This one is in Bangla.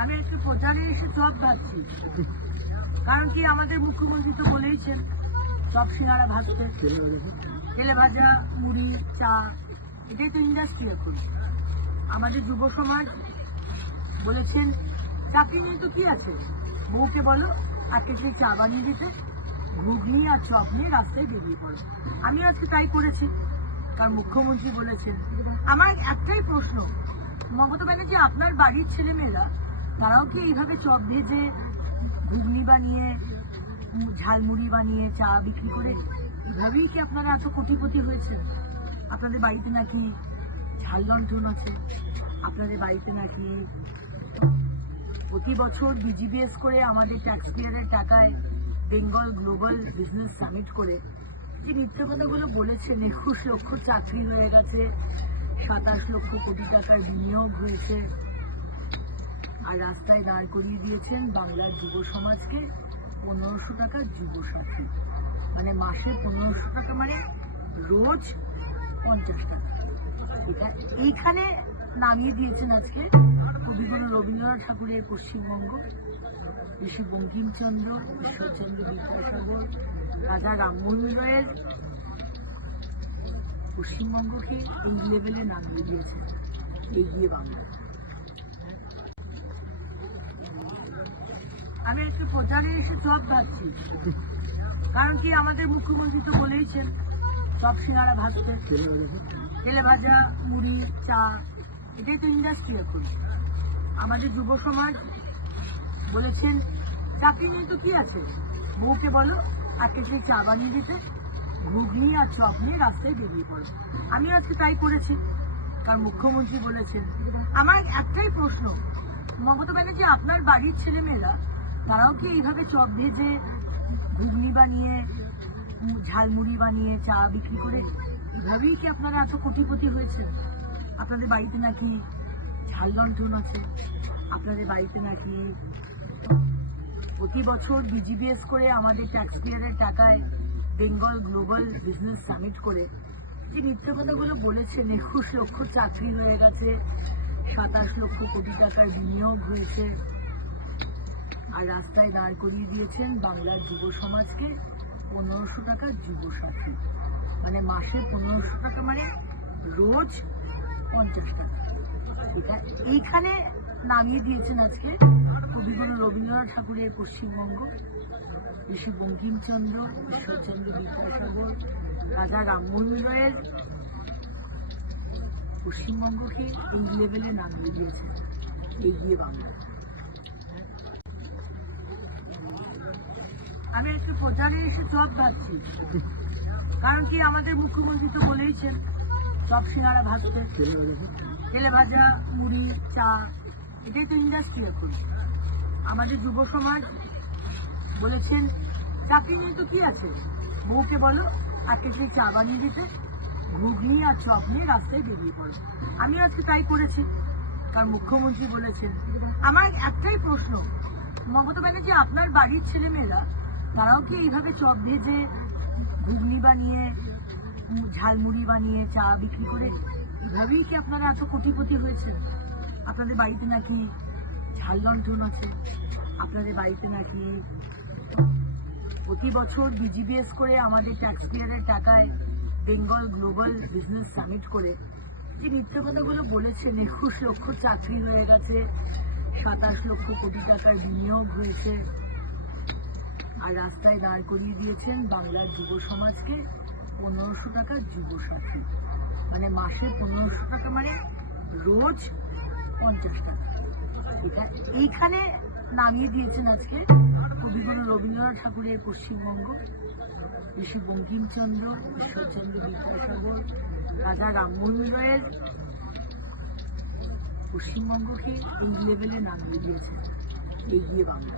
আমি আজকে প্রচারে এসে চপ ভাবছি, কারণ কি আমাদের মুখ্যমন্ত্রী তো বলেইছেন চপ সিঙ্গারা ভাজতে, তেলে ভাজা, মুড়ি, চা, এটাই তো ইন্ডাস্ট্রি এখন। আমাদের যুব সমাজ বলেছেন চাকরি নিয়ে তো কি আছে, বউকে বলো আজকে সেই চা বানিয়ে দিতে, ঘুগনি আর চপ নিয়ে রাস্তায় বেরিয়ে পড়ো। আমি আজকে তাই করেছি, কারণ মুখ্যমন্ত্রী বলেছেন। আমার একটাই প্রশ্ন, মমতা ব্যানার্জি আপনার বাড়ির ছেলেমেয়েরা তারাও কি এইভাবে চপ ভেজে, ঘুগনি বানিয়ে, ঝালমুড়ি বানিয়ে, চা বিক্রি করে এইভাবেই কি আপনারা এত কোটিপতি হয়েছেন? আপনাদের বাড়িতে নাকি ঝাল লণ্ঠন আছে, আপনাদের বাড়িতে নাকি প্রতি বছর বিজিবিএস করে আমাদের ট্যাক্স পেয়ারের টাকায় বেঙ্গল গ্লোবাল বিজনেস সামিট করে যে মিথ্যে কথাগুলো বলেছেন, 21 লক্ষ চাকরি হয়ে গেছে, 27 লক্ষ কোটি টাকার বিনিয়োগ হয়েছে, আর রাস্তায় দাঁড় করিয়ে দিয়েছেন বাংলার যুব সমাজকে 1500 টাকার যুব সাথী, মানে মাসে 1500 টাকা, মানে রোজ 50 টাকা। এটা এইখানে নামিয়ে দিয়েছেন আজকে কবিগুরু রবীন্দ্রনাথ ঠাকুরের পশ্চিমবঙ্গ, ঋষি বঙ্কিমচন্দ্র, ঈশ্বরচন্দ্র বিদ্যাসাগর, রাজা রামমোহন রয়ের পশ্চিমবঙ্গকে এই লেভেলে নামিয়ে দিয়েছে, এগিয়ে বাংলা। আমি আজকে প্রচারে এসে চপ ভাবছি, কারণ কি আমাদের মুখ্যমন্ত্রী তো বলেইছেন চপ সিঙ্গারা ভাজতে, তেলে ভাজা, মুড়ি, চা, এটাই তো ইন্ডাস্ট্রি এখন। আমাদের যুব সমাজ বলেছেন চাকরি নিয়ে তো কি আছে, বউকে বলো আজকে সেই চা বানিয়ে দিতে, ঘুগনি আর চপ নিয়ে রাস্তায় বেরিয়ে পড়ো। আমি আজকে তাই করেছি, কারণ মুখ্যমন্ত্রী বলেছেন। আমার একটাই প্রশ্ন, মমতা ব্যানার্জি আপনার বাড়ির ছেলেমেয়েরা তারাও কি এইভাবে চপ ভেজে, ঘুগনি বানিয়ে, ঝালমুড়ি বানিয়ে, চা বিক্রি করে এইভাবেই কি আপনারা এত কোটিপতি হয়েছেন? আপনাদের বাড়িতে নাকি ঝাল লণ্ঠন আছে, আপনাদের বাড়িতে নাকি প্রতি বছর বিজিবিএস করে আমাদের ট্যাক্স পেয়ারের টাকায় বেঙ্গল গ্লোবাল বিজনেস সামিট করে যে মিথ্যে কথাগুলো বলেছেন, 21 লক্ষ চাকরি হয়ে গেছে, 27 লক্ষ কোটি টাকার বিনিয়োগ হয়েছে, আর রাস্তায় দাঁড় করিয়ে দিয়েছেন বাংলার যুব সমাজকে 1500 টাকার যুব সাথী, মানে মাসে 1500 টাকা, মানে রোজ 50 টাকা। এটা এইখানে নামিয়ে দিয়েছেন আজকে কবিগুরু রবীন্দ্রনাথ ঠাকুরের পশ্চিমবঙ্গ, ঋষি বঙ্কিমচন্দ্র, ঈশ্বরচন্দ্র বিদ্যাসাগর, রাজা রামমোহন রয়ের পশ্চিমবঙ্গকে এই লেভেলে নামিয়ে দিয়েছে, এগিয়ে বাংলা। আমি আজকে প্রচারে এসে চপ ভাবছি, কারণ কি আমাদের মুখ্যমন্ত্রী তো বলেইছেন চপ সিঙ্গারা ভাজতে, তেলে ভাজা, মুড়ি, চা, এটাই তো ইন্ডাস্ট্রি এখন। আমাদের যুব সমাজ বলেছেন চাকরি নিয়ে তো কি আছে, বউকে বলো আজকে সেই চা বানিয়ে দিতে, ঘুগনি আর চপ নিয়ে রাস্তায় বেরিয়ে পড়ো। আমি আজকে তাই করেছি, কারণ মুখ্যমন্ত্রী বলেছেন। আমার একটাই প্রশ্ন, মমতা ব্যানার্জি আপনার বাড়ির ছেলেমেয়েরা তারাও কি এইভাবে চপ ভেজে, ঘুগনি বানিয়ে, ঝালমুড়ি বানিয়ে, চা বিক্রি করে এইভাবেই কি আপনারা এত কোটিপতি হয়েছেন? আপনাদের বাড়িতে নাকি ঝাল লণ্ঠন আছে, আপনাদের বাড়িতে নাকি প্রতি বছর বিজিবিএস করে আমাদের ট্যাক্স পেয়ারের টাকায় বেঙ্গল গ্লোবাল বিজনেস সামিট করে যে মিথ্যে কথাগুলো বলেছেন, 21 লক্ষ চাকরি হয়ে গেছে, 27 লক্ষ কোটি টাকার বিনিয়োগ হয়েছে, আর রাস্তায় দাঁড় করিয়ে দিয়েছেন বাংলার যুব সমাজকে 1500 টাকার যুব সাথী, মানে মাসে 1500 টাকা, মানে রোজ 50 টাকা। এটা এইখানে নামিয়ে দিয়েছেন আজকে কবিগুরু রবীন্দ্রনাথ ঠাকুরের পশ্চিমবঙ্গ, ঋষি বঙ্কিমচন্দ্র, ঈশ্বরচন্দ্র বিদ্যাসাগর, রাজা রামমোহন রয়ের পশ্চিমবঙ্গকে এই লেভেলে নামিয়ে দিয়েছে, এগিয়ে বাংলা।